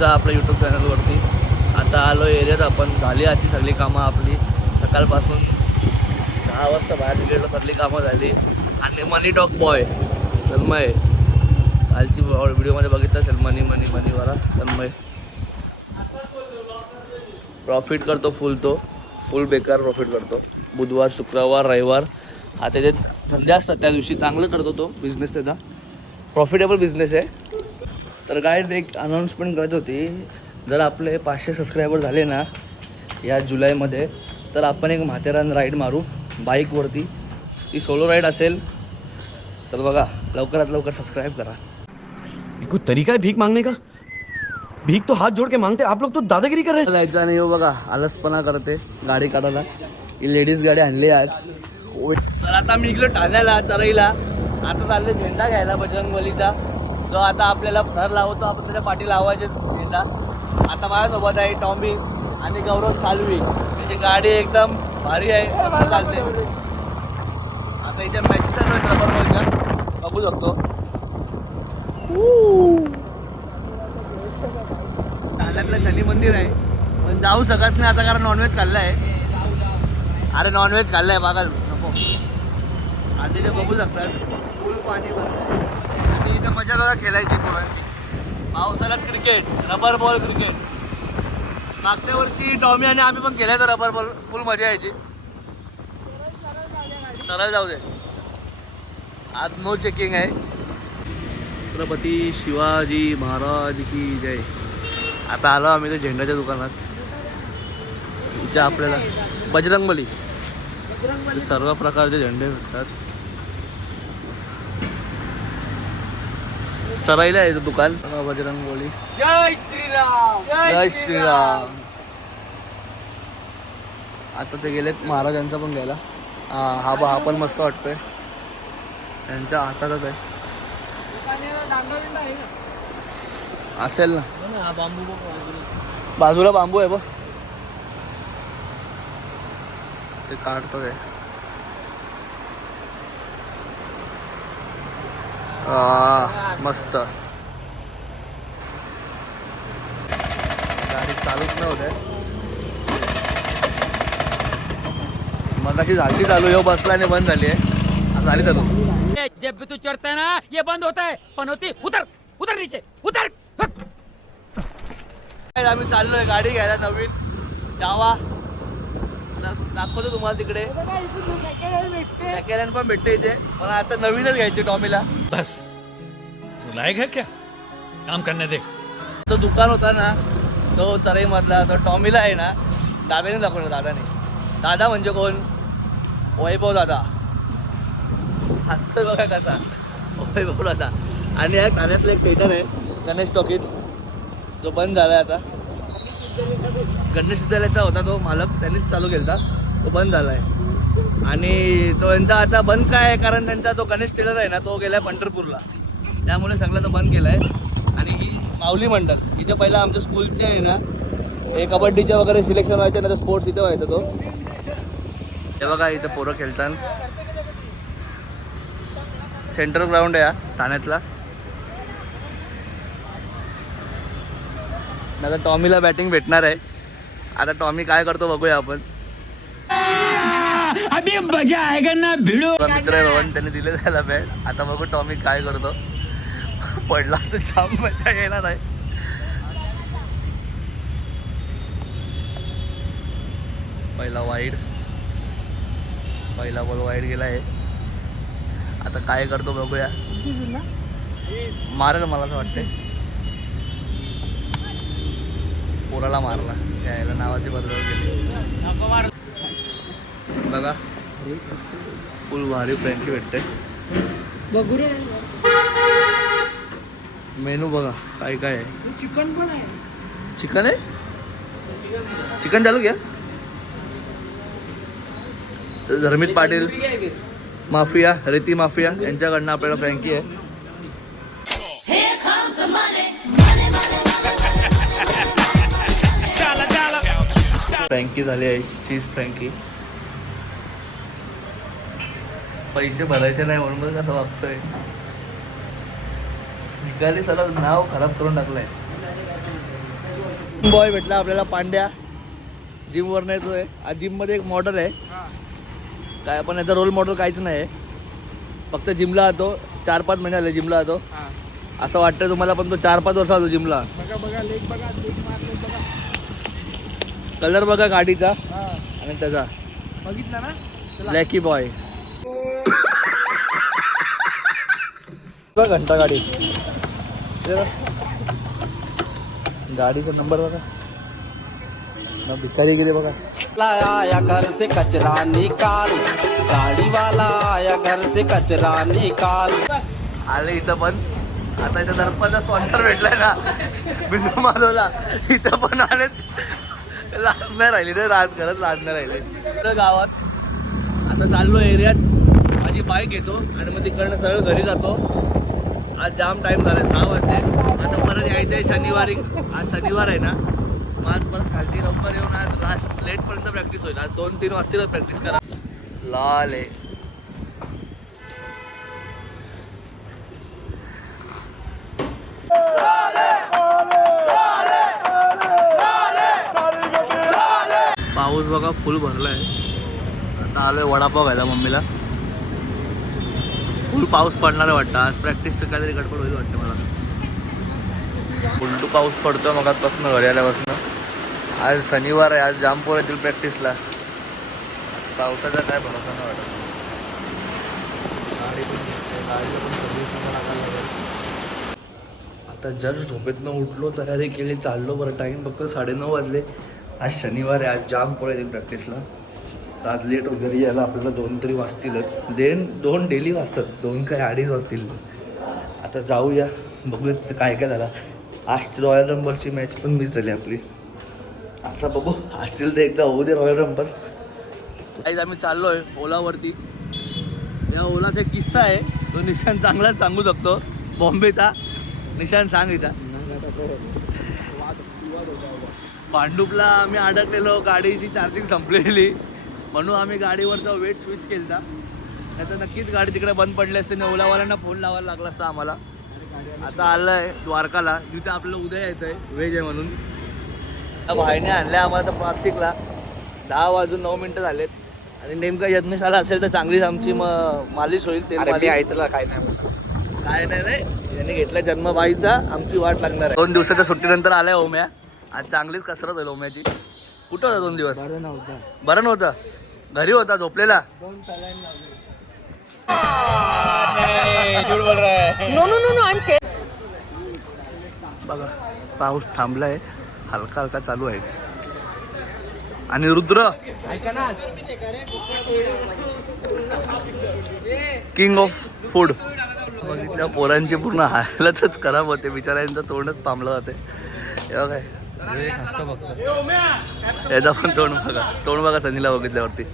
जा आपल्या यूट्यूब चॅनलवरती. आता आलो एरियात आपण. झाली आजची सगळी कामं आपली. सकाळपासून 6 वाजता बाहेर निघालो, सगळी कामं झाली. आणि मनी टॉक बॉय तन्मय, कालची व्हिडिओमध्ये बघितलं असेल, मनीवाला तन्मय. प्रॉफिट करतो फुल बेकार प्रॉफिट करतो. बुधवार, शुक्रवार, रविवार हा त्याचे धंदे असतात. त्या दिवशी चांगलं करतो तो बिझनेस. त्याचा प्रॉफिटेबल बिझनेस आहे. तर काय एक अनाऊन्समेंट करत होती, जर आपले 500 सबस्क्रायबर झाले ना या जुलैमध्ये, तर आपण एक माथेरान राईड मारू बाईकवरती. ती सोलो राईड असेल. तर बघा, लवकरात लवकर सबस्क्राईब करा. कोई तरीका है भीख मांगने का? भीख तो हाथ जोड़ के मांगते, आप लोग तो दादागिरी कर रहे हैं. जायचं नाही. बघा आलसपणा करते गाडी काढायला. ही लेडीज गाडी आणली आज. तर आता मी इकडे ठाण्याला चराईला. आता चालले झेंडा घ्यायला बजरंगबलीचा, जो आता आपल्याला थर लावतो. आपण त्याच्या पाठी लावायचे झेंडा. आता माझ्यासोबत आहे टॉमी आणि गौरव सालवी. त्याची गाडी एकदम भारी आहे, मस्त चालते. आता इथे मॅच चालू आहे रबर बॉलच्या, बघू शकतो. ठाण्यातलं शनी मंदिर आहे, पण जाऊ शकत नाही आता कारण नॉनव्हेज खाल्लं आहे. अरे नॉनव्हेज खाल्लं आहे बघा, नको. आणि ते बघू शकतात फुल पाणी भरलं. आणि इथं मजा बघा खेळायची पोरांची. पावसाळ्यात क्रिकेट, रबर बॉल क्रिकेट. मागच्या वर्षी टॉमी आणि आम्ही पण खेळायचो रबर बॉल, फुल मजा यायची. सरळ जाऊ दे, आज नो चेकिंग आहे. छत्रपती शिवाजी महाराज की जय. आता आलो आम्ही तर झेंड्याच्या दुकानात. इथे आपल्याला बजरंगबली सर्व प्रकारचे झेंडे भेटतात. चराईला आहे दुकान बजरंगबली. जय श्रीराम, जय श्रीराम. आता ते गेलेत महाराजांचा पण घ्यायला. हा पण मस्त वाटतोय. त्यांच्या हातातच आहे. असेल ना, बाजूला बांबू आहे बघ, ते काढतोय. मस्त. गाडी चालूच नाही होत आहे. मग अशी झाली चालू, येऊ बसला आणि बंद झाली आहे. आता झाली चालू. जब भी तू चढ़ता है ना ये बंद होता है. पनौती उतर, उतर नीचे उतर. आम्ही चाललोय गाडी घ्यायला नवीन जावा. दाखवतो तुम्हाला तिकडे. सेकंड हँड पण भेटते इथे, पण आता नवीनच घ्यायची टॉमीला. बस लायक है क्या काम करने दे. तो दुकान होता ना तो चराई मधला, तो टॉमीला आहे ना दादाने दाखवलं. दादा म्हणजे कोण? वैभव दादा. हसतोय बघा कसा, वैभव दादा. आणि या ठाण्यातलं एक थिएटर आहे गणेश टॉकीज, जो बंद झाला आहे आता. गणेश विद्यालयाचा होता तो मालक, त्यांनीच चालू केला. तो बंद झाला आहे. आणि तो यांचा आता बंद काय आहे, कारण त्यांचा तो गणेश टेलर आहे ना तो गेला आहे पंढरपूरला, त्यामुळे सगळं तो बंद केला आहे. आणि ही माऊली मंडल, इथे पहिला आमच्या स्कूलचे आहे ना हे कबड्डीचे वगैरे सिलेक्शन व्हायचे ना, तर स्पोर्ट्स इथे व्हायचा तो. हे बघा इथं पोरं खेळतात. सेंट्रल ग्राउंड आहे हा ठाण्यातला. आता टॉमीला बॅटिंग भेटणार आहे. आता टॉमी काय करतो बघूया आपण. अभी मजा आएगा ना भिड़ो. मित्र आहे भवन, त्याने दिले त्याला बॅट. आता बघू टॉमी काय करतो. पडला तर जाम मजा येणार आहे. पहिला बॉल वाईड गेला आहे. आता काय करतो बघूया. मारेल मला असं वाटतंय. पोराला मारला, यायला नावाची बदल केली बघा. फुल भारी फ्रेंची भेटते. बघू रे, मेनू बघा काय काय आहे. चिकन पण आहे. चिकन आहे, चिकन चालू घ्या. धर्मित पाटील माफिया, रेती माफिया यांच्याकडनं आपल्याला फ्रँकी आहे. फ्रँकी झाली आहे, चीज फ्रँकी. पैसे भरायचे नाही म्हणून कसं वागतोय. भिकारी सगळं नाव खराब करून टाकलंय. बॉय भेटला आपल्याला पांड्या, जिमवरनं येतोय. आज जिममध्ये एक मॉडल आहे काय, आपण याचा रोल मॉडेल काहीच नाही आहे, फक्त जिमला जातो. 4-5 महिने आले जिमला जातो. असं वाटतं तुम्हाला, पण तो 4-5 वर्ष आलो जिमला. कलर बघा गाडीचा आणि त्याचा, बघितलं ना. Blackie boy. घंटा गाडी, गाडीचा नंबर बघा ना, भिकारी गेले बघा. आया घर से कचरा निकाल, गाड़ी वाला आया घर से कचरा निकाल. आले इथं पण. आता इथं दर्पणचा स्पॉन्सर भेटलाय ना बिंदू माधवला, इथं पण आलेत. लाज नाही राहिली रे, खरंच लाज नाही राहिली. तर गावात आता चाललो एरियात, माझी बाईक घेतो आणि मग तिकडनं सरळ घरी जातो. आज जाम टाईम झाला, 6 वाजले. आता परत यायचं आहे शनिवारी. आज शनिवार आहे ना, मग आज परत खालती लवकर येऊन आज लास्ट लेटपर्यंत प्रॅक्टिस होईल. आज 2-3 वाजतील प्रॅक्टिस करा. लाल आहे. पाऊस बघा फुल भरलाय. आता आलोय वडापाव घ्यायला मम्मीला. फुल पाऊस पडणार आहे वाटतं. आज प्रॅक्टिस काहीतरी गडबड होईल वाटतं मला. फुलटू पाऊस पडतो मगाचपासून घरी आल्यापासून. आज शनिवार आहे, आज जामपोर येतील प्रॅक्टिसला. पावसाचा काय भरोसा नाही वाटत. गाडीला पण सर्व्हिसिंग लागायला लागेल. आता जस्ट झोपेतनं उठलो, तयारी केली, चाललो. बरं टाईम फक्त 9:30 वाजले. आज शनिवार आहे, आज जाम पोरं येतील प्रॅक्टिसला. तर आज लेट वगैरे यायला आपल्याला 2 तरी वाजतीलच. 2 डेली वाजतात, 2 काय 2.5 वाजतील. आता जाऊया, बघूया काय काय झालं. आज रॉयल रंबलची मॅच पण मिस झाली आपली. आता बघू, असतील तर एकदा होऊ दे रॉयल रंबल. आज आम्ही चाललो आहे ओलावरती. या ओलाचा एक किस्सा आहे, तो निशान चांगलाच सांगू शकतो. बॉम्बेचा निशान सांग इथं. भांडूपला आम्ही अडकलेलो, गाडीची चार्जिंग संपलेली, म्हणून आम्ही गाडीवरचा वेट स्विच केला. नाही तर नक्कीच गाडी तिकडे बंद पडली असते आणि ओलावाल्यांना फोन लावायला लागला असता आम्हाला. आता आलं आहे द्वारकाला, जिथे आपल्याला उद्या यायचं आहे, वेज आहे म्हणून. भाईने आणलं आहे आम्हाला तर नाशिकला. 10:09 झालेत आणि नेमका यज्ञेश आला असेल तर चांगलीच आमची मालिश होईल. ते यायचं काय नाही रे, याने घेतला जन्मबाईचा, आमची वाट लागणार आहे. 2 दिवसाच्या सुट्टीनंतर आलाय ओम्या. आज चांगलीच कसरत होईल ओम्याची. कुठं होता 2 दिवस? बरं नव्हतं, घरी होता, झोपलेला. बघा पाऊस थांबलाय, हलका हलका चालू आहे. आणि रुद्र किंग ऑफ फूड. बघितल्या पोरांची पूर्ण हालतच खराब होते, बिचाऱ्यांचं तोंडच पांबलं जाते. हे बघा याचा पण तोंड बघा सनीला बघितल्यावरती.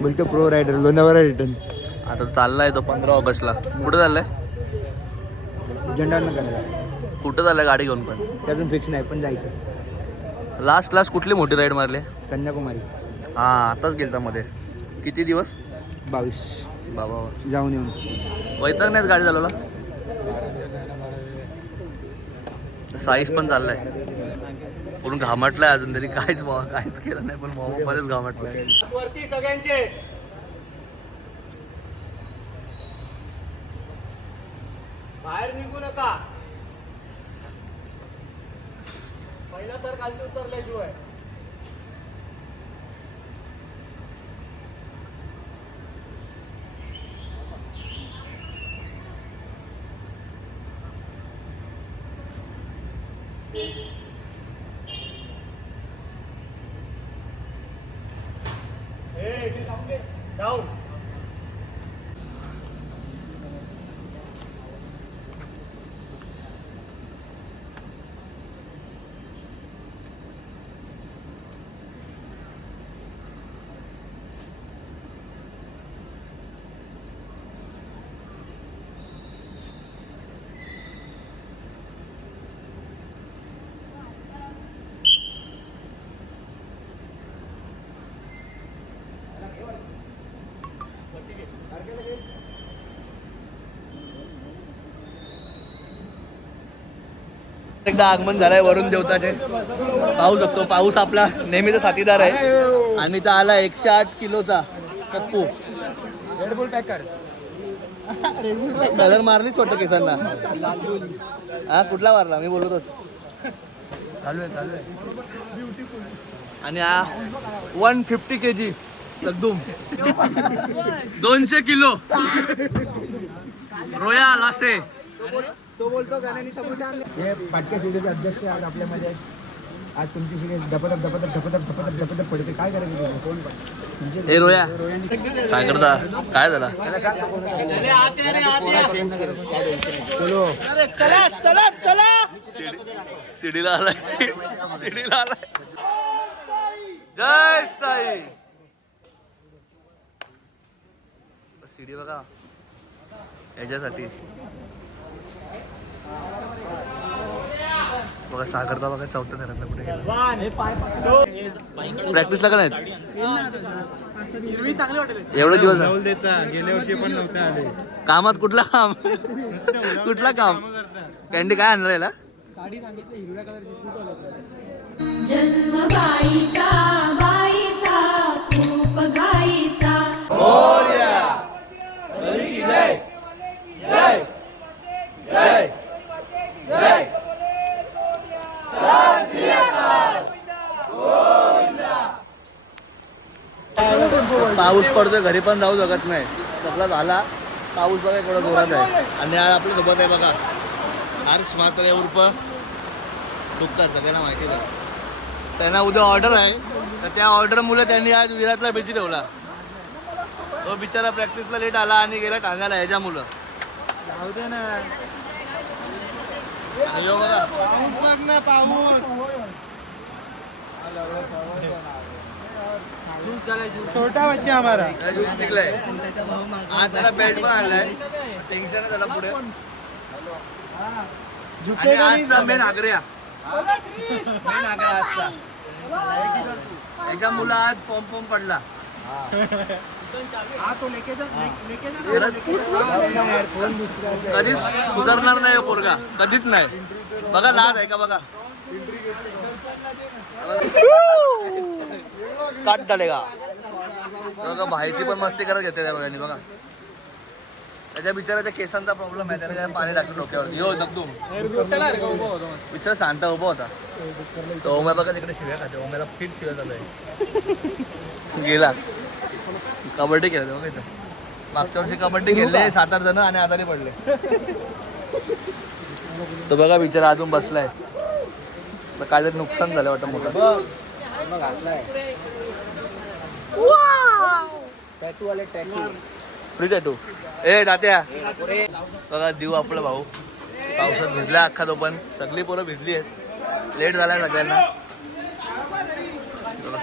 बोलतो प्रो रायडर लोणावळा रिटर्न. आता चाललाय तो 15 ऑगस्टला. कुठं चाललाय? झेंडावरनं करायला. कुठं चाललाय गाडी घेऊन? पण त्यातून फिक्स नाही, पण जायचं. लास्ट कुठली मोठी राईड मारली? कन्याकुमारी. हां आताच गेलता मध्ये. किती दिवस? 22. बाबा जाऊन येऊन वैताग नाहीच गाडी चालवला. साईज पण चाललाय, पूर्ण घामटलाय अजून तरी. काहीच केलं नाही, पण मोबाईलच घामटलाय. वरती सगळ्यांचे बाहेर निघू नका. पहिला तर खाली उतरल्याशिवाय. डाऊन. एकदा आगमन झालंय वरुण देवताचे. पाहू शकतो पाऊस आपला नेहमीचा साथीदार आहे. आणि इथं आला 108 किलोचा पप्पू. Red Bull packers. कलर मारलीच वाटतं केसांना. हा कुठला मारला मी बोलत होतो. चालू आहे. आणि हा 150 kg एकदम 200 किलो रोया लासे. तो बोलतो गाण्याने समोसा आणले. हे पाटक्या शिडीचे अध्यक्ष आज आपल्यामध्ये आहेत. आज तुमची शिडी धपधप पडते. काय करायचं तुम्ही? कोण पण ए रोया काय करता? काय झाला? सिडीला आलाय. सिडीला आलाय. जय साई. सिडी बघा याच्यासाठी बघा सागरता बघा चौथ्या घरातला कुठे गेला. प्रॅक्टिसला का नाहीत एवढे दिवस गेल्या वर्षी पण नव्हते आले. कामात कुठला काम कुठला काम कॅन्डी काय आणलं याला? जन्म बाईचा खूप घाईचा. पाऊस पडतोय घरी पण जाऊ शकत नाही. सगळा झाला पाऊस बघा थोडा जोरात आहे. आणि आज आपल्या सोबत आहे बघा हर्ष म्हात्रे उर्फ डुक्कर. सगळ्यांना माहिती आहे. त्यांना उद्या ऑर्डर आहे तर त्या ऑर्डरमुळे त्यांनी आज विराटला बेची ठेवला. तो बिचारा प्रॅक्टिसला लेट आला आणि गेला टांगायला ह्याच्यामुळं. जाऊ दे ना. आणि ह्यो बघा छोटा बच्चा हमारा. ज्यूस निघलाय. आज त्याला बेल्ट पण आणलाय. टेन्शन आहे त्याला पुढे. आणि आजचा मेन आग्र्या आजचा त्याच्या मुलं आज फॉर्म पडला. कधीच सुधारणार नाही पोरगा कधीच नाही. बघा लाज आहे का बघा. काट डालेगा बघा. भाईची पण मस्ती करत घेते त्या बघा. बघा त्याच्या बिचाराच्या केसांचा प्रॉब्लेम आहे. त्याला पाणी टाकून डोक्यावरती. यो दगदूम बिचारा शांत उभा होता. तो ओम्या बघा तिकडे शिव्या खाते. ओम्याला फिट शिव्या चालू आहे. गेला कबड्डी खेळते बघा इथं. मागच्या वर्षी कबड्डी खेळले 7-8 जण आणि आजारी पडले. तो बघा बिचारा अजून बसलाय. काहीतरी नुकसान झालं वाटतं मोठं. फ्री टॅटू ए तात्या बघा देऊ आपलं भाऊ पावसात भिजला अख्खा. तो पण सगळी पोरं भिजली आहेत. लेट झालाय सगळ्यांना.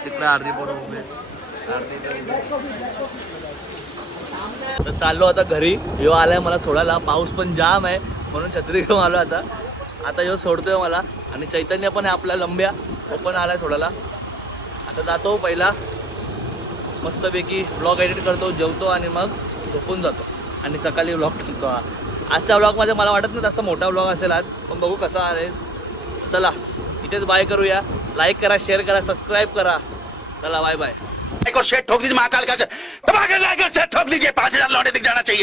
तिकडे अर्धी पोरं उभे आहेत. तर चाललो आता घरी. ह्यो आलाय मला सोडायला. पाऊस पण जाम आहे म्हणून छत्री घेऊन आलो आता. आता ह्यो सोडतोय मला. आणि चैतन्य पण आहे आपला लंब्या. तो पण आलाय सोडायला. आता जातो पहिला मस्तपैकी व्लॉग एडिट करतो, जेवतो आणि मग झोपून जातो. आणि सकाळी व्लॉग करतो. आजचा व्लॉगमध्ये मला वाटत नाही जास्त मोठा व्लॉग असेल आज. पण बघू कसा आहे. चला इथेच बाय करूया. लाईक करा, शेअर करा, सबस्क्राईब करा. चला बाय बाय. को शेट ठोक दीजिए महाकाल का ठोक दीजिए 5000 लौटे दिख जाना चाहिए.